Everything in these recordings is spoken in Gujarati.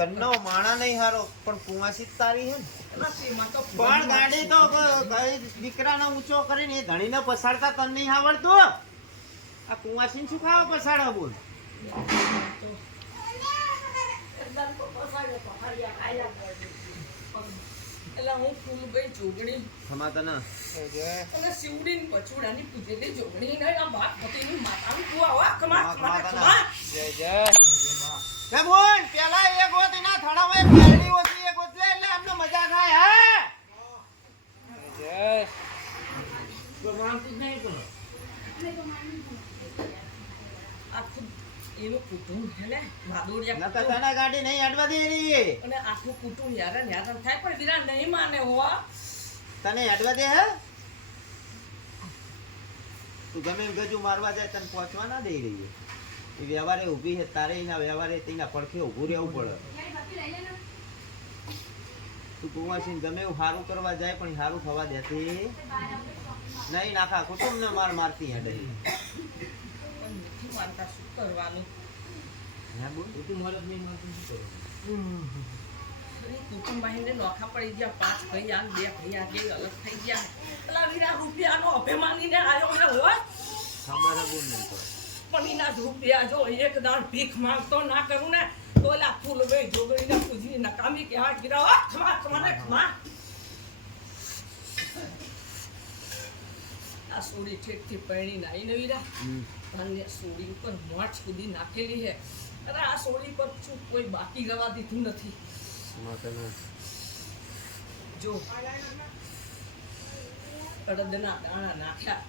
ઘરનો માણા નહીં હારો પણ કુવાસી તારી હે ને. પણ ગાડી તો દીકરાનો ઊંચો કરીને એ ધણીને પસાડતા તને નહીં આવડતું આ કુવાસી શું ખાવા પસાડો બોલ. એલા હું ફૂલભાઈ જોગણી સમા તને અને શિવડીન પચુડાની પૂજેલી જોગણી ને આ બાપ પતિની માતાનું તું આવા કમા કમા, કમા કમા. કમા હે પેલા એક હોત એના કુટુંબ હે ને વાદોડિયા નકર તને ગાડી નહીં અડવા દે રહી અને આખું કુટુંબ યાર યાર થાય પણ વિરા નહીં માને હોવા તને અડવા દે હે? તું ગમે એમ ગજુ મારવા જાય તને પહોંચવા ના દઈ રહી એ વ્યવહારે ઊભી છે તારે એના વ્યવહારે તેના પડખે ઊભું રહેવું પડે. તું ગમે એવું સારું કરવા જાય પણ સારું થવા દેતી નહીં નાખા કુટુંબ ને માર મારતી હેડે. નથી શું કરવાનું હે બોલ અરે કુટુંબ બાહીને નોખા પડી ગયા પાંચ ભાઈ બે ભાઈ કે અલગ થઈ ગયા. પેલા વીરા રૂપિયાનો અભિમાનીને આવ્યો ને ખબર પણ એના રૂપિયા જો એક દાણ ભીખ માંગતો ના કરું ને એલા ફૂલ ભાઈ જોગડીને પૂજી નકામી કે હા ગીરા ઓ ખમા ખમા ને ખમા. આ સોડી ઠેઠથી પૈણી નાઈ ને વીરા હમ. અને સોડી ઉપર મોટ સુધી નાખેલી છે અરે આ સોડી પર શું કોઈ બાકી રવા દીધું નથી. જો અડદના દાણા નાખ્યા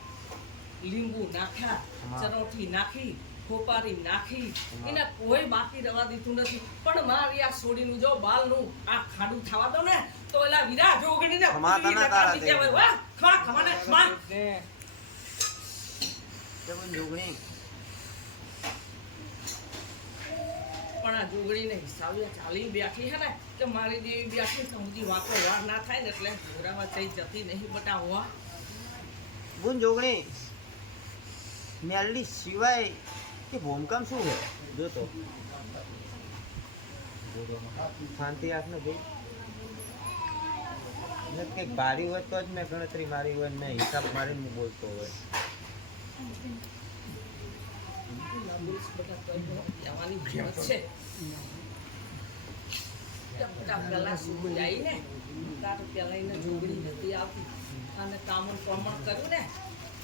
લીંબુ નાખ્યા હા. ચરોઠી નાખી ખોપારી નાખી. એને કોઈ બાકી રવા દીધું નથી. પણ મારી આ સોડીનું જો બાલનું આ ખાડું થવા દો ને તો એલા વિરા જોગણીને ખમા તને તારા દે વાહ, ખમા ખમા. ને ખમા જોગણી. પણ આ જોગણીને હિસાબે ચાલી બેઠી હે ને કે મારી દેવી બેઠી તો હું વાતો વાર ના થાય ને એટલે ઘોડામાં થઈ જતી નહીં બટા હોવા બોલ જોગણી. મેલડી સિવાય કે ભૂમકામ શું છે? જો તો. શાંતિ આપને ભાઈ. કંઈક ભારી હોય તો જ મેં ગણતરી મારી હોય ને હિસાબ મારીને હું બોલતો હોય. પેલા સુઈ જાય ને તાર પેલા એને જોગડી નથી આવતી અને કામણ કોમણ કર્યું ને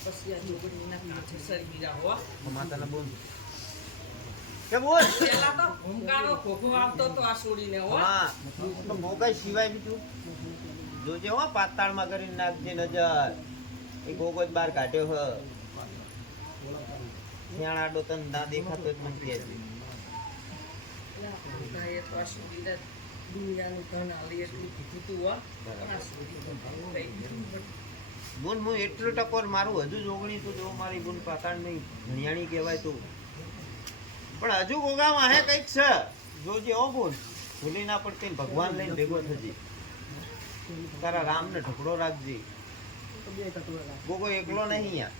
પછી આ જોગણીના કાંઠે સરી ગીરા હોવા માતાને બોલ કે બોલ પેલા તો ભૂમકાનો ઘોઘો આવતો તો આ છોડીને હો હા તો મોગાઈ સિવાય બીજું જોજે હો પાતાળમાં કરીને નાખજે નજર એ ગોગો જ બહાર કાઢ્યો હ ત્યાં આડો તને ના દેખાતો જ દુનિયાનું ધન આલી એટલું કીધું તું આ છોડી બોન હું એટલો ટકોર મારું હજુ જોગણી તો જો મારી બોન પાતાળ નહીં ઘણિયાણી કહેવાય તો. પણ હજુ ગોગામાં હે કંઈક છે? જોજે ઓ બોન ભૂલી ના પડતી ભગવાન લઈને ભેગો થજે. તારા રામને ઢકડો રાખજે. ગોગો એકલો નહીં યાર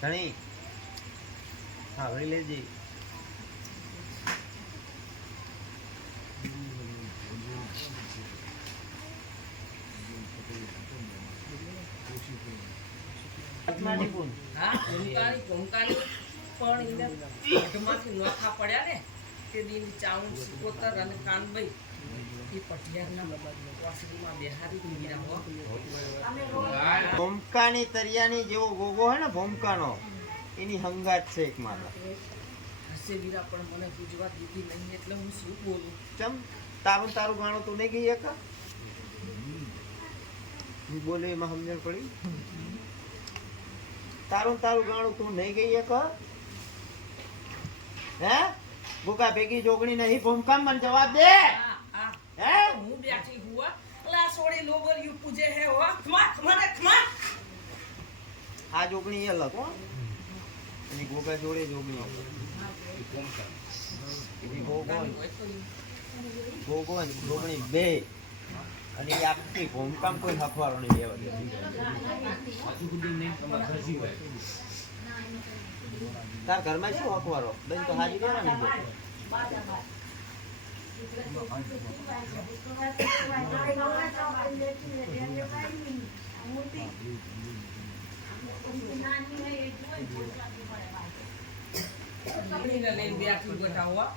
ઘણી વળી લેજે. હા પણ એને નોખા પડ્યા ને તે દિન ચાઉન સિકોતર અને કાનભાઈ એ પટિયારના વાસળીમાં બેહારી દીધા હો. ભૂમકાની તરિયાની જેવો ગોગો હોય ને ભૂમકાનો એની હંગાત છે એક મારા વીરા પણ મને પૂજવા દીધી નહીં એટલે હું શું બોલું? ચમ તારું તારું ગાણું તું નહીં ગઈ એક? હું બોલે એમાં સમજણ પડી? તારું તારું ગાણું તું નહીં ગઈ એક? હે? ભૂકા ભેગી જોગણી નહીં ભૂમકામ મને જવાબ દે. હે હું. બેઠી હુઆ અલા સોડી યુ પૂજે હે હો. ખમા ખમા ખમા. આ જોગણી એ અલગ હો. એની ગોગા જોડે જોગણી એની ગોગો હોય તો ઈ. ગોગો અને જોગણી બે. અને એ આખી ભૂમકામ કોઈ હખવારો નહીં લેવા દે તાર ઘરમાં શું હકવારો બેન તો હાજી દીકરીને લઈને બેઠી હોવા.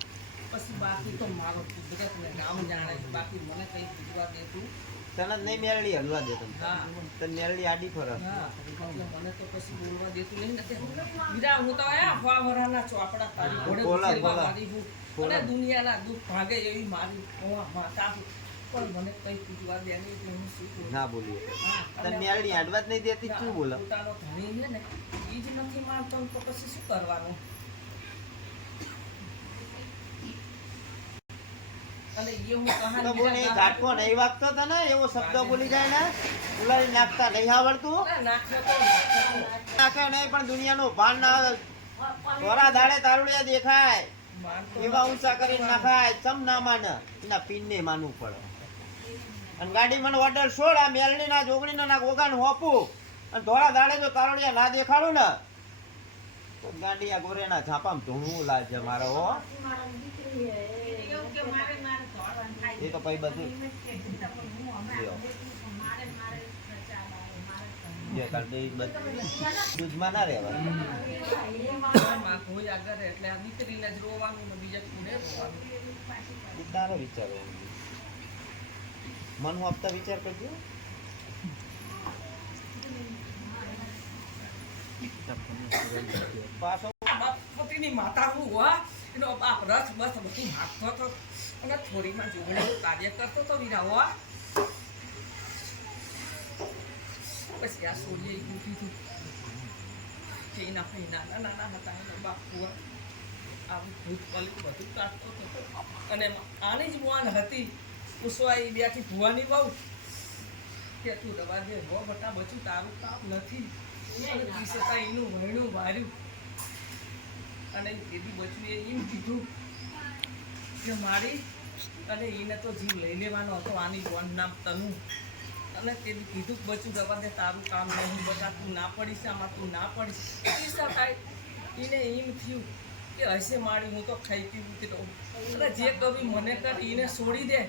પછી બાકી તો મારો કુદરત ને નામ જાણે છે. બાકી મને કઈ પૂછવા દેતું તને નહીં મેળડી હલવા દે તમે તને મેળડી આડી ફરક મને તો પછી બોલવા દેતું નહીં બીજા હું તો આ ફા વરાના ચોપડા તારી ઘોડે બોલા. હું. અને દુનિયાના દુઃખ ભાગે એવી મારી માતા છું પણ મને કઈ પૂછવા દે નહીં એટલે હું શું? ના બોલીએ તને મેળડી આડવા જ નહીં દેતી શું બોલે. પોતાનો ધણી છે ને ઈ જ નથી માનતો તો પછી શું કરવાનું અને એ હું કહાની તો બોલે ઘાટકો નહીં વાગતો તને? એવો શબ્દ બોલી જાય ને? ઉલારી નાખતા નહીં આવડતું? નાખ્યો નહીં પણ દુનિયાનું ભાન ના ધોરા દાડે તારુડિયા દેખાય. એવા. ઊંચા કરીને નખાય ચમ ના માને? એના પીનને માનવું પડે. અને ગાડી મને ઓર્ડર છોડ આ મેલણી ના જોગણી ના ગોગાન હોપું અને ધોળા દાડે જો તારોડિયા ના દેખાડું ને તો ગાંડિયા ગોરેના ઝાપામાં ધૂણવું લાગે મારો હો. એ તો પછી બધું. આપતા વિચાર કરજો. પાછો આ બાપ પોતીની માતા હું એનો બાપ રસ બસ બધું હાંકતો હતો અને થોડીમાં જોડે કાર્ય કરતો તો વીરા હોવા પછી આ સૂર્ય ઈ કીધું કે એના ભાઈ નાના નાના હતા, એના બાપુ આવું ભૂત પલિત બધું કાઢતો હતો અને આની જ મુઆન હતી. ઉસવાઈ બેઠી ભુવાની બહુ? કે તું રવા દે, હો બટા, બચું, તારું કામ નથી. પીસતા એનું વહેણું વાર્યું. અને એની બચુએ એમ કીધું કે મારી અને એને તો જીવ લઈ લેવાનો હતો, આની બોન નામ તનુ. અને તે કીધું બચ્યું દવા દે, તારું કામ નહીં બધા તું ના પડીશ, આમાં તું ના પડીશ. પીસા થાય. એને એમ થયું કે હશે મારી હું તો ખાઈ પીવું ઉતરો એટલે જે કવિ મને કર એને છોડી દે.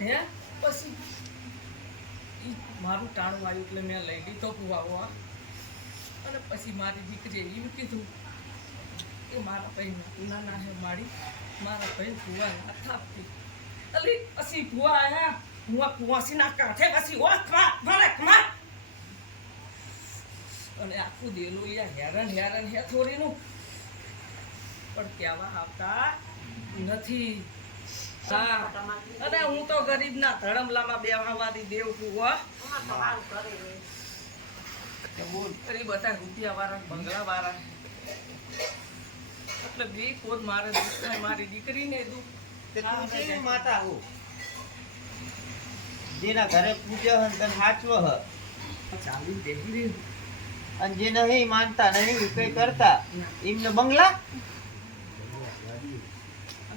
હે? પછી એ મારું ટાણું આવ્યું એટલે મેં લઈ લીધો પુવાવો. અને પછી મારી દીકરીએ એમ કીધું કે મારા ભાઈ નાના હે મારી મારા ભાઈ પુવા હાથ આપતી અલી પછી ભુવા આયા, ભુવા કુવાસીના કાંઠે પછી ઓ ખા ભરે ખમા અને આખું દેલું યા હેરાન હેરાન, હે થોડીનું. પણ કહેવા આવતા નથી. અને હું તો ગરીબના ધડમલામાં બેવાવાળી દેવ છું, હો. કરી બધા રૂપિયા વાળા, બંગલા વાળા. એટલે બે કોદ મારે થાય, મારી દીકરીને દુઃખ તે તું હા, કેવી બધા. માતા હો. જેના ઘરે પૂજે હન તને હાચવો હ. ચાલુ દેખી અને જે નહીં માનતા નહીં કઈ કરતા એમને બંગલા?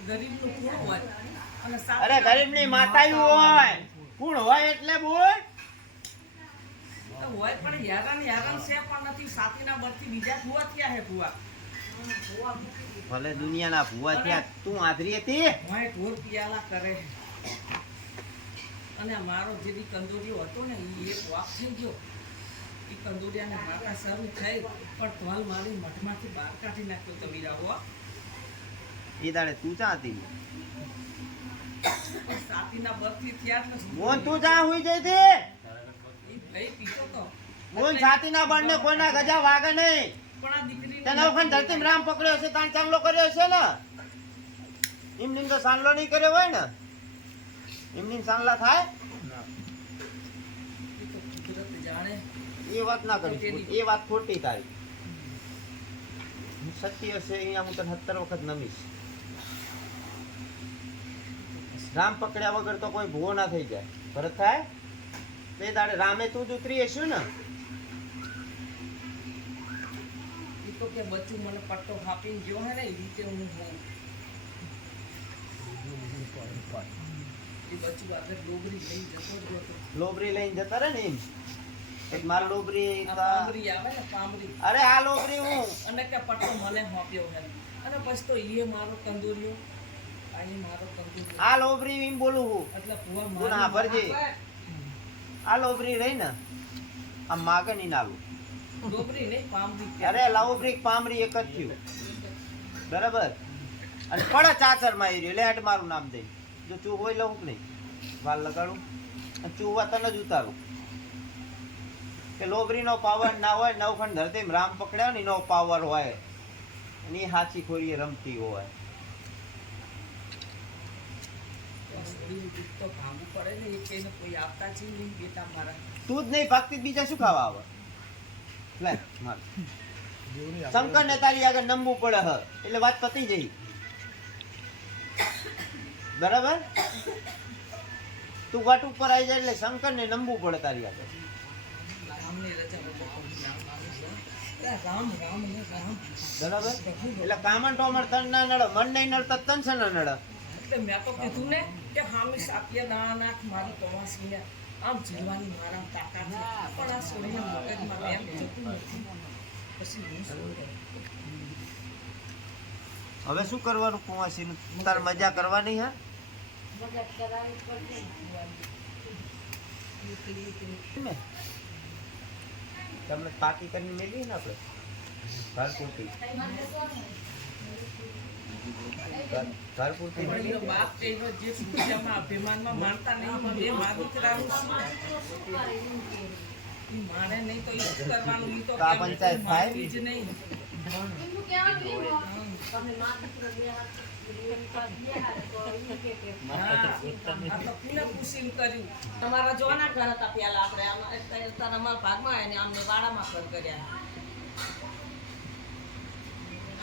ગરીબનું ગરીબ ગરીબની માતાયું હોય. કોણ હોય એટલે બોલ. હોય પણ હેરાન હેરાન છે પણ નથી સાથીના બળથી બીજા ભૂવા થયા હે ભૂવા. ભલે દુનિયાના ભૂવા ત્યાં તું આધરી હતી? હોય ઢોર પિયાલા કરે. અને મારો જે બી કંદોરીઓ હતો ને એ એક વાક થઈ ગયો. એ કંદોરિયાને માતા શરૂ થઈ પણ ધોલ મારી મઠમાંથી બહાર કાઢી નાખ્યો તો વીરાવો એ દાડે તું ચા હતી? સાતીના બરથી થયા એટલે મોન તું ચા હુઈ જઈ હતી? એ ભાઈ પીતો તો. મોન સાતીના બળને કોઈના ગજા વાગે નહીં. પણ આ દીકરી તે નવખંડ રામ પકડ્યો છે, તાણ ચાંદલો કર્યો છે ને? એમ તો સાંડલો નહીં કર્યો હોય ને? એમ નીમ સાંડલા થાય? એ વાત ના કરી એ વાત ખોટી તારી. સત્ય હશે અહીંયા હું તને સત્તર વખત નમીશ. રામ પકડ્યા વગર તો કોઈ ભૂવો ના થઈ જાય. ભરત થાય? તે દાડે રામે તું જ ઉતરી હશું ને એ તો કે બચ્ચું મને પટ્ટો કાપીને ગયો હે ને એ રીતે હું હોઉં એ બચ્ચું આગળ ડોગરી લઈને જતો જ હતો લોબરી લઈને જતા રહે ને એમ? એક માર પામરી આવે ને પામરી. અરે આ લોબરી હું. અને કે પટ્ટો મને સોંપ્યો હે. અને પછી તો એ મારો કંદોરિયો મારો કંજૂસ. આ લોબરી એમ બોલું હું એટલે ભુવા ગુણ ભરજે. આ લોબરી રહી ને આ માગે ની નાલું ડોબરી નહીં, પામડી અરે લાઉબ્રિક પામરી એક જ થયું. બરાબર? અને પડે ચાચરમાં આવી રહ્યો હેડ મારું નામ દઈ. જો ચૂ હોય લઉં નહીં? વાલ લગાડું. અને ચૂવા તને જ ઉતારું. કે લોબરીનો પાવર ના હોય નવખંડ ધરતી રામ પકડ્યા ને એનો પાવર હોય. અને એ હાચી ખોરીએ રમતી હોય. તું જ નહીં ભાગતી બીજા શું ખાવા આવે? શંકર ને તારી આગળ નમવું પડે હ, એટલે વાત પતી જઈ બરાબર? તું વાટ ઉપર આવી જાય એટલે શંકર ને નમવું પડે તારી આગળ. બરાબર? એટલે કામણ ટોમર તન ના નડે, મન નહીં નડતા તન છે ના નડે મેં તો કીધું ને કે હામી સાપિયા ના આમ જીવવાની મારા તાકાત પણ આ સોડીને મગજમાં બેન જતું નથી પછી હું શું કરું? હવે શું કરવાનું કુંવાસી તાર મજા કરવાની હા? તમને પાકી કરીને મેલી ને આપણે? ઘર પૂરતી. ઘર- ઘર પૂરતી પણ મેલી એનો બાપ કે એનો જે પૂજામાં અભિમાનમાં માનતા નહીં પણ એ મા દીકરાનું ઈ નહીં તો ઈ કરવાનું ઈ તો પંચાયત? માનવી જ નહીં? તમારા જોવાના ઘર હતા પેલા આપણે અમારા ભાગમાં આયા ને અમને વાડામાં પણ કર્યા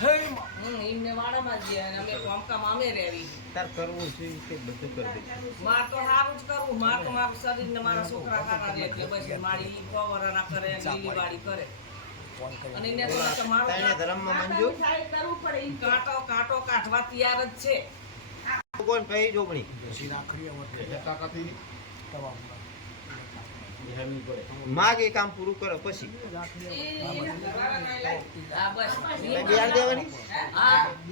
એમને વાડામાં જ અને અમે કોમકામ અમે રહેવી તાર કરવું છે એ બધું કરી દે. માર તો સારું જ કરવું. માર તો મારું શરીર ને મારા છોકરા સારા રહે એટલે બસ મારી ગોવરાના કરે લીલી વાડી કરે. અને એને તો તમારું ધર્મમાં મંજૂર? કરવું પડે કાંટો કાંટો કાઢવા તૈયાર જ છે. કોણ કહી જોગણી? માગ એ કામ પૂરું કરો પછી. કઈ બિહાર દેવાની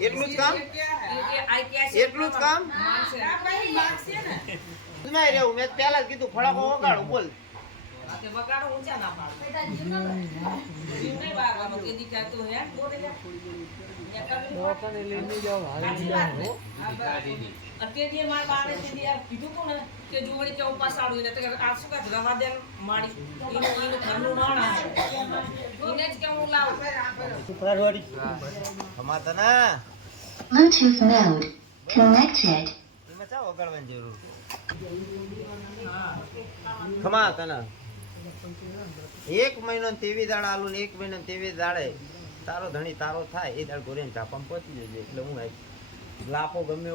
એટલું જ કામ? એટલું જ કામ? મેં રહેવું મેં પહેલા જ કીધું ફળાકો વગાડું બોલ ના ને? મારા બાને તે દી કીધું તું ને કે જોવણી કે ઉપાસ આડું એટલે આ શું કાં રવા દે માડી એનું એનું ઘરનું માણસ એને જ કે હું લાવું અમાર તને Bluetooth mode connected. એમાં ચા વગાડવાની જરૂર ખમા તને એક મહિનો તેવી દાડ આલુ ને એક મહિનો તેવી દાડે તારો ધણી તારો થાય એ દાડ ગોરે ચાપામાં પહોંચી જજે એટલે હું. લાપો ગમે